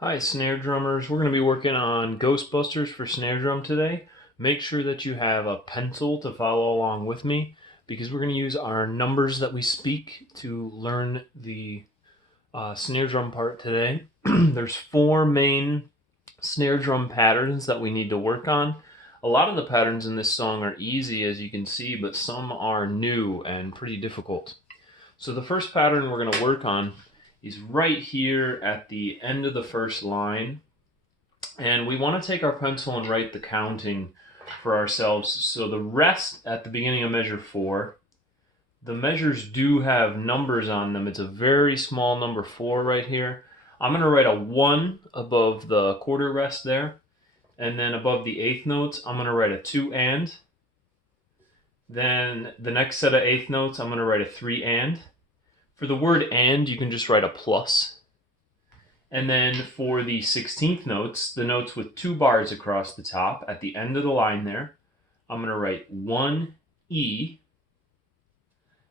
Hi, snare drummers. We're going to be working on Ghostbusters for snare drum today. Make sure that you have a pencil to follow along with me because we're going to use our numbers that we speak to learn the snare drum part today. There's four main snare drum patterns that we need to work on. A lot of the patterns in this song are easy, as you can see, but some are new and pretty difficult. So the first pattern we're going to work on is right here at the end of the first line. And we want to take our pencil and write the counting for ourselves. So the rest at the beginning of measure 4, the measures do have numbers on them. It's a very small number 4 right here. I'm going to write a 1 above the quarter rest there. And then above the eighth notes, I'm going to write a 2 and. Then the next set of eighth notes, I'm going to write a 3 and. For the word and, you can just write a plus. And then for the 16th notes, the notes with 2 bars across the top, at the end of the line there, I'm going to write 1 E.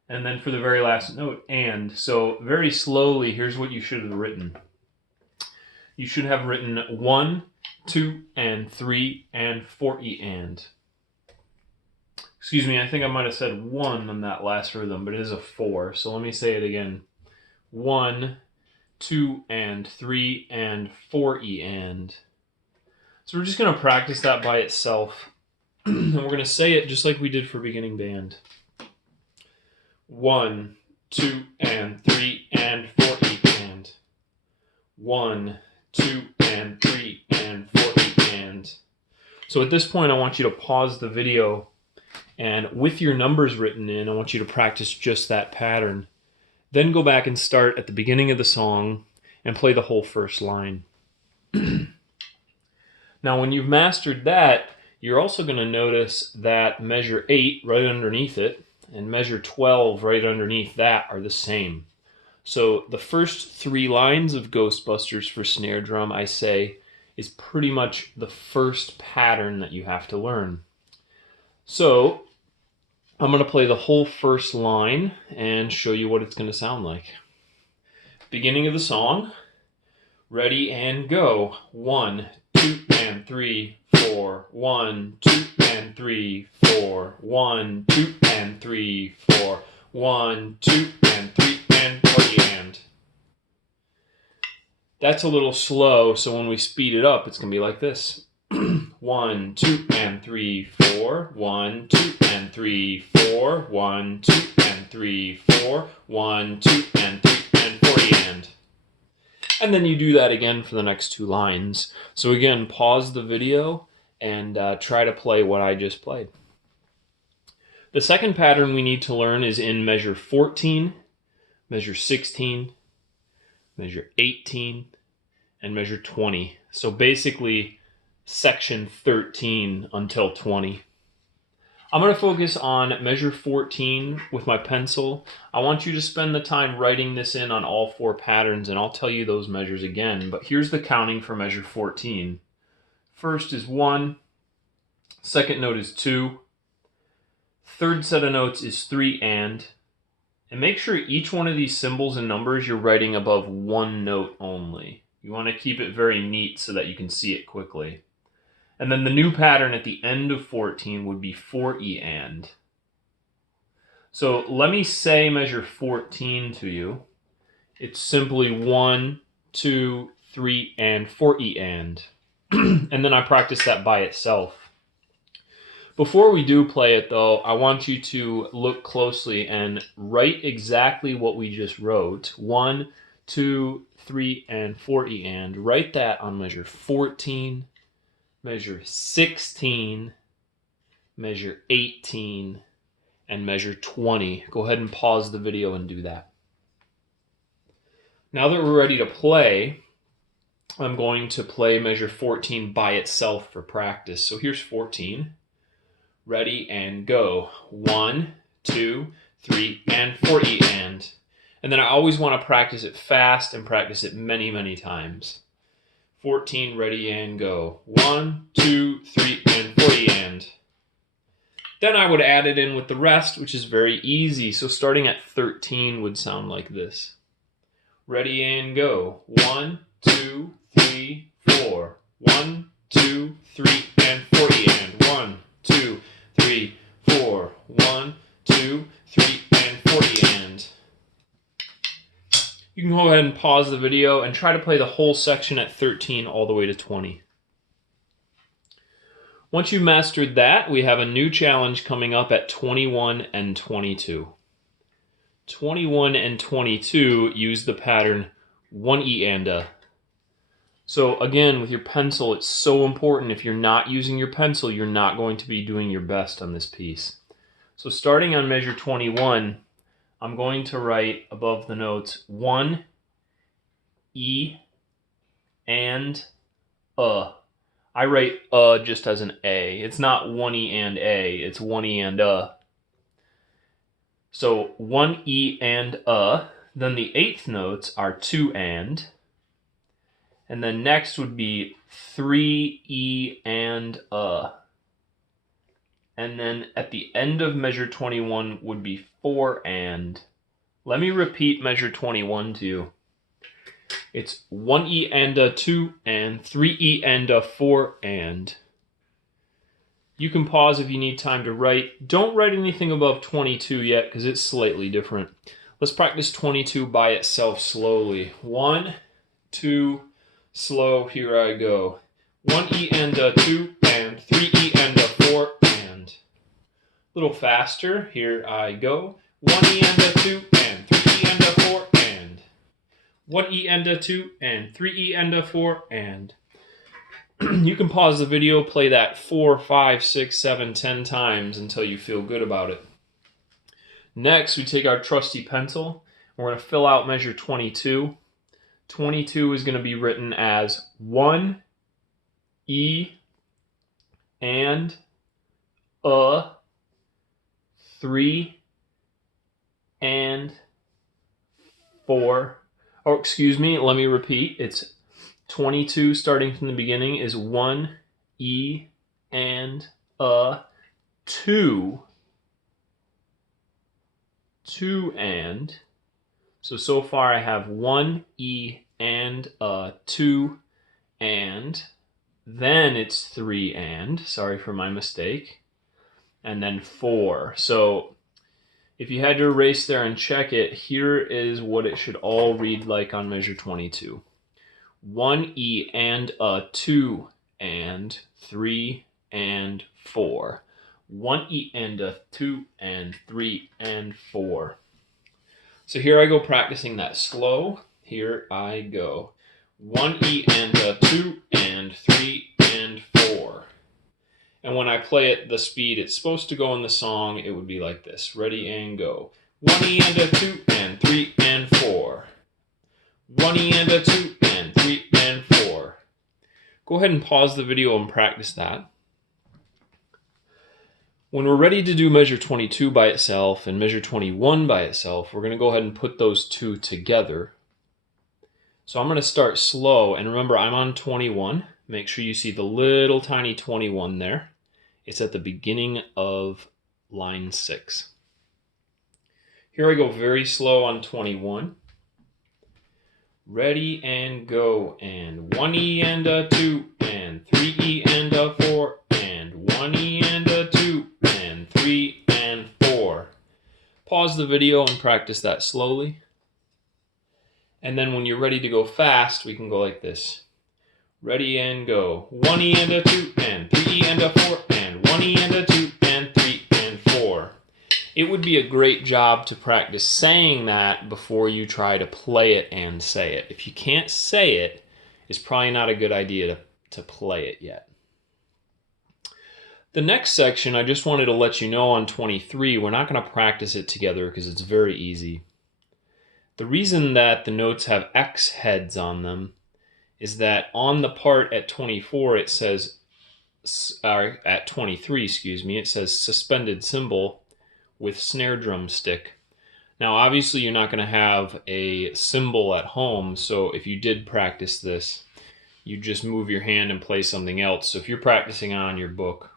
And then for the very last note, and. So very slowly, here's what you should have written. You should have written 1, 2, and 3, and 4 E and. Excuse me, I think I might have said 1 on that last rhythm, but it is a 4. So let me say it again. 1, 2, and 3, and 4 E and. So we're just going to practice that by itself. And we're going to say it just like we did for beginning band. 1, 2, and 3, and 4 E and. 1, 2, and 3, and 4 E and. So at this point, I want you to pause the video, and with your numbers written in, I want you to practice just that pattern. Then go back and start at the beginning of the song and play the whole first line. Now, when you've mastered that, you're also going to notice that measure 8 right underneath it and measure 12 right underneath that are the same. So the first 3 lines of Ghostbusters for snare drum, I say, is pretty much the first pattern that you have to learn. So I'm going to play the whole first line and show you what it's going to sound like. Beginning of the song. Ready and go. 1, 2, and 3, 4. 1, 2, and 3, 4. 1, 2, and 3, 4. 1, 2, and 3, and 4 and. That's a little slow, so when we speed it up, it's going to be like this. 1, 2, and 3, 4. 1, 2, and 3, 4. 1, 2, and 3, 4. 1, 2, and 3, and 4 and. And then you do that again for the next 2 lines. So again, pause the video and try to play what I just played. The second pattern we need to learn is in measure 14, measure 16, measure 18, and measure 20. So basically, section 13 until 20. I'm going to focus on measure 14 with my pencil. I want you to spend the time writing this in on all 4 patterns, and I'll tell you those measures again. But here's the counting for measure 14. First is 1. Second note is 2. Third set of notes is 3 and. And make sure each one of these symbols and numbers you're writing above 1 note only. You want to keep it very neat so that you can see it quickly. And then the new pattern at the end of 14 would be 4 E and. So let me say measure 14 to you. It's simply 1, 2, 3, and 4 E and. And then I practice that by itself. Before we do play it, though, I want you to look closely and write exactly what we just wrote. 1, 2, 3, and 4 E and. Write that on measure 14, measure 16, measure 18, and measure 20. Go ahead and pause the video and do that. Now that we're ready to play, I'm going to play measure 14 by itself for practice. So here's 14. Ready and go. 1, 2, 3, and 4 E and. And then I always want to practice it fast and practice it many, many times. 14, ready and go. 1, 2, 3, and 4 E and. Then I would add it in with the rest, which is very easy. So starting at 13 would sound like this. Ready and go. 1, 2, 3, 3, 4. 1, 2, 3, and 40. And 1, 2, 3, 4. 1, 2, 3, and 40. And you can go ahead and pause the video and try to play the whole section at 13 all the way to 20. Once you've mastered that, we have a new challenge coming up at 21 and 22. 21 and 22 use the pattern 1E and A. So again, with your pencil, it's so important. If you're not using your pencil, you're not going to be doing your best on this piece. So starting on measure 21, I'm going to write above the notes 1, E, and A. I write just as an A. It's not 1E and A, it's 1E and A. So 1E and A. Then the eighth notes are 2 and then next would be 3E and A. And then at the end of measure 21 would be 4 and. Let me repeat measure 21 to you. It's 1E and A, 2 and, 3E and A, 4 and. You can pause if you need time to write. Don't write anything above 22 yet because it's slightly different. Let's practice 22 by itself slowly. 1, 2, slow, here I go. 1E and A, 2 and, 3E and A, 4 and. A little faster, here I go. 1E and A, 2 and, 3E and A, 4 and. 1E and A, 2 and, 3E and A, 4 and. You can pause the video, play that 4, 5, 6, 7, 10 times until you feel good about it. Next, we take our trusty pencil. We're going to fill out measure 22. 22 is going to be written as 1, E, and, A, 3, and, 4. Oh, excuse me, let me repeat. It's 22 starting from the beginning is 1, E, and, A, 2, and. So far I have 1, E, and, A, 2, and. Then it's 3 and. Sorry for my mistake. And then 4. So if you had to erase there and check it, here is what it should all read like on measure 22. 1 E and A, 2 and, 3 and 4. 1 E and A, 2 and, 3 and 4. So here I go practicing that slow. Here I go. 1 E and A, 2 and, 3 and 4. And when I play it the speed it's supposed to go in the song, it would be like this. Ready and go. 1 E and A, 2 and, 3 and 4. 1 E and A, 2 and, 3 and 4. Go ahead and pause the video and practice that. When we're ready to do measure 22 by itself and measure 21 by itself, we're going to go ahead and put those two together. So I'm going to start slow, and remember I'm on 21. Make sure you see the little tiny 21 there. It's at the beginning of line 6. Here I go very slow on 21. Ready and go, and 1 E and A, 2 and, 3 E and A, 4 and, 1 E and A, 2 and, 3 and 4. Pause the video and practice that slowly. And then when you're ready to go fast, we can go like this. Ready and go. 1 E and A, 2 and, 3 E and A, 4 and, 1 E and A, 2 and, 3 and 4. It would be a great job to practice saying that before you try to play it and say it. If you can't say it, it's probably not a good idea to play it yet. The next section, I just wanted to let you know on 23, we're not going to practice it together because it's very easy. The reason that the notes have X heads on them is that on the part at 24 it says, at 23, excuse me, it says suspended cymbal with snare drum stick. Now obviously you're not going to have a cymbal at home, so if you did practice this, you just move your hand and play something else. So if you're practicing on your book,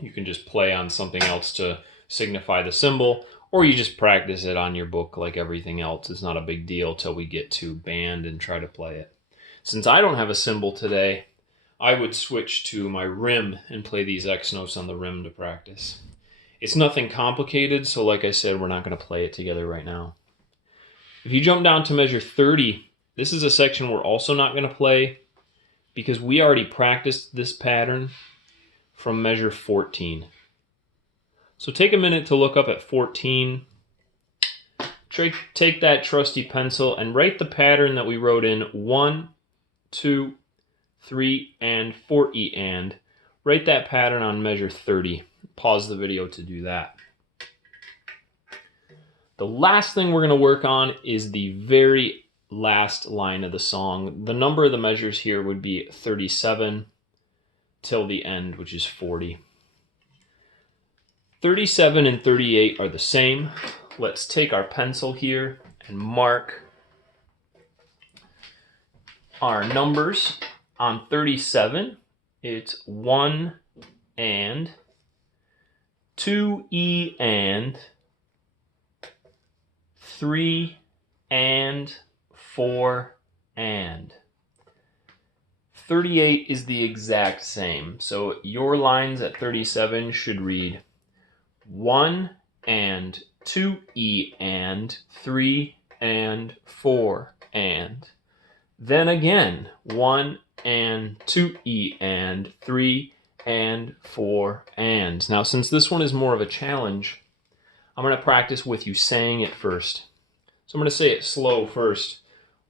you can just play on something else to signify the cymbal, or you just practice it on your book like everything else. It's not a big deal till we get to band and try to play it. Since I don't have a cymbal today, I would switch to my rim and play these X notes on the rim to practice. It's nothing complicated, so like I said, we're not going to play it together right now. If you jump down to measure 30, this is a section we're also not going to play because we already practiced this pattern from measure 14. So take a minute to look up at 14. Take that trusty pencil and write the pattern that we wrote in 1, 2, 3, and 4 E and. Write that pattern on measure 30. Pause the video to do that. The last thing we're going to work on is the very last line of the song. The number of the measures here would be 37 till the end, which is 40. 37 and 38 are the same. Let's take our pencil here and mark our numbers. On 37, it's 1 and, 2 E and, 3 and, 4 and. 38 is the exact same. So your lines at 37 should read 1 and, 2 E and, 3 and, 4 and. Then again, 1 and, 2 E and, 3 and, 4 and. Now, since this one is more of a challenge, I'm going to practice with you saying it first. So I'm going to say it slow first.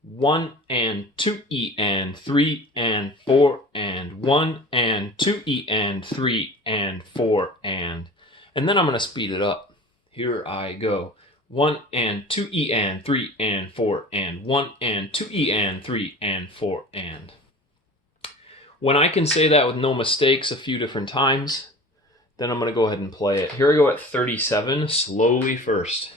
1 and, 2 E and, 3 and, 4 and. 1 and, 2 E and, 3 and, 4 and. And then I'm going to speed it up. Here I go. 1 and, 2 E and, 3 and, 4 and. 1 and, 2 E and, 3 and, 4 and. When I can say that with no mistakes a few different times, then I'm going to go ahead and play it. Here I go at 37, slowly first.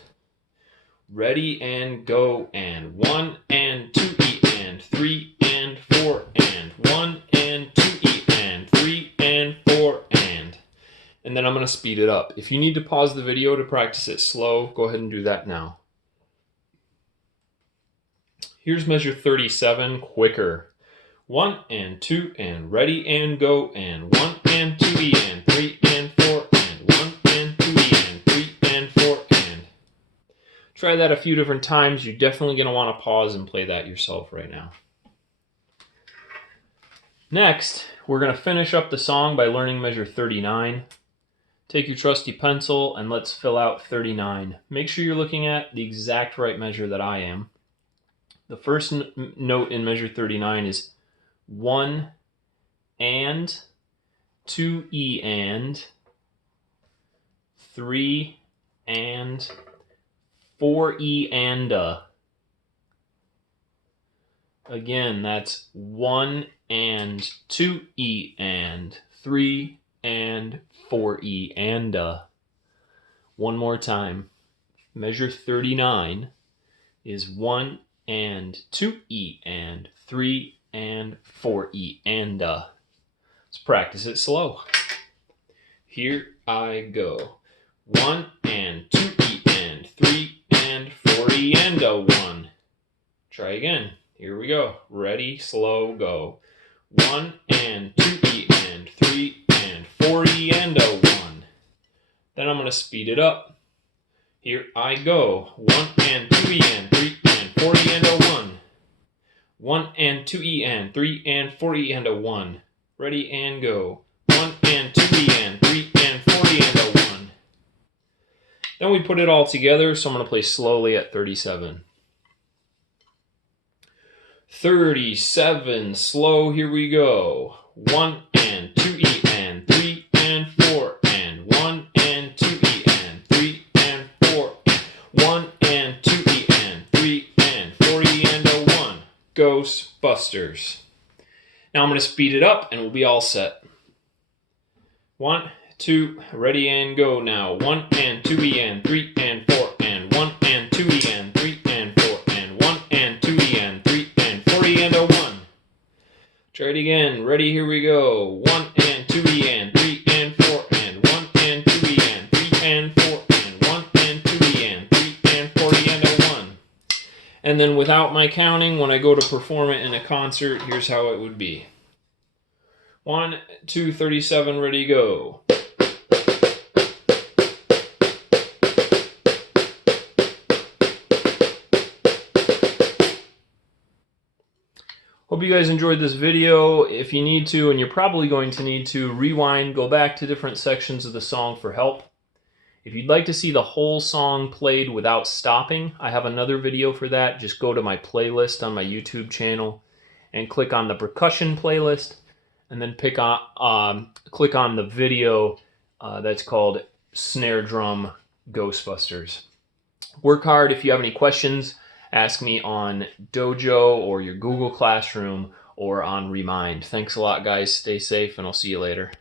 Ready and go and 1 and 2 E and 3 and 4 and 1 and 2 E and 3 and 4 and. And then I'm going to speed it up. If you need to pause the video to practice it slow, go ahead and do that now. Here's measure 37, quicker. 1 and 2 and ready and go and 1 and 2 E and 3 and 4 and 1 and 2 E and 3 and 4 and. Try that a few different times. You're definitely going to want to pause and play that yourself right now. Next, we're going to finish up the song by learning measure 39. Take your trusty pencil and let's fill out 39. Make sure you're looking at the exact right measure that I am. The first note in measure 39 is 1 and, 2 E and, 3 and, 4 E and. Again, that's 1 and, 2 E and, 3 and, 4 E and. One more time. Measure 39 is 1 and, 2 E and, 3 and, 4 E and. Let's practice it slow. Here I go. 1 and 2 E and 3 and 4 E and 1. Try again. Here we go. Ready, slow, go. 1 and 2 E and 3 and 4 E and 1. Then I'm going to speed it up. Here I go. 1 and 2 E and 3 and 4 E and 1. 1 and 2 E and 3 and 4 E and 1. Ready and go. 1 and 2 E and 3 and 4 E and 1. Then we put it all together, so I'm going to play slowly at 37. 37, slow, here we go. 1 and 2 E and 3 and 4 and 1 and 2 E and 3 and 4 and 1 and 2 E and 3 and 4 E and 1. Ghostbusters. Now I'm going to speed it up and we'll be all set. 1, 2, ready and go now. 1 and 2 E and 3 and 4 and 1 and 2 E and 3 and 4 and 1 and 2 E and 3 and 4 E and 1. Try it again. Ready, here we go. 1 and 2 E and 3 and 4 and 1 and 2 E and 3 and 4 and 1 and 2 E and 3 and 4 E and 1. And then without my counting, when I go to perform it in a concert, here's how it would be. 1, 2, 37, ready, go. Hope you guys enjoyed this video. If you need to, and you're probably going to need to, rewind, go back to different sections of the song for help. If you'd like to see the whole song played without stopping, I have another video for that. Just go to my playlist on my YouTube channel and click on the percussion playlist, and then click on the video that's called Snare Drum Ghostbusters. Work hard. If you have any questions, ask me on Dojo or your Google Classroom or on Remind. Thanks a lot, guys. Stay safe, and I'll see you later.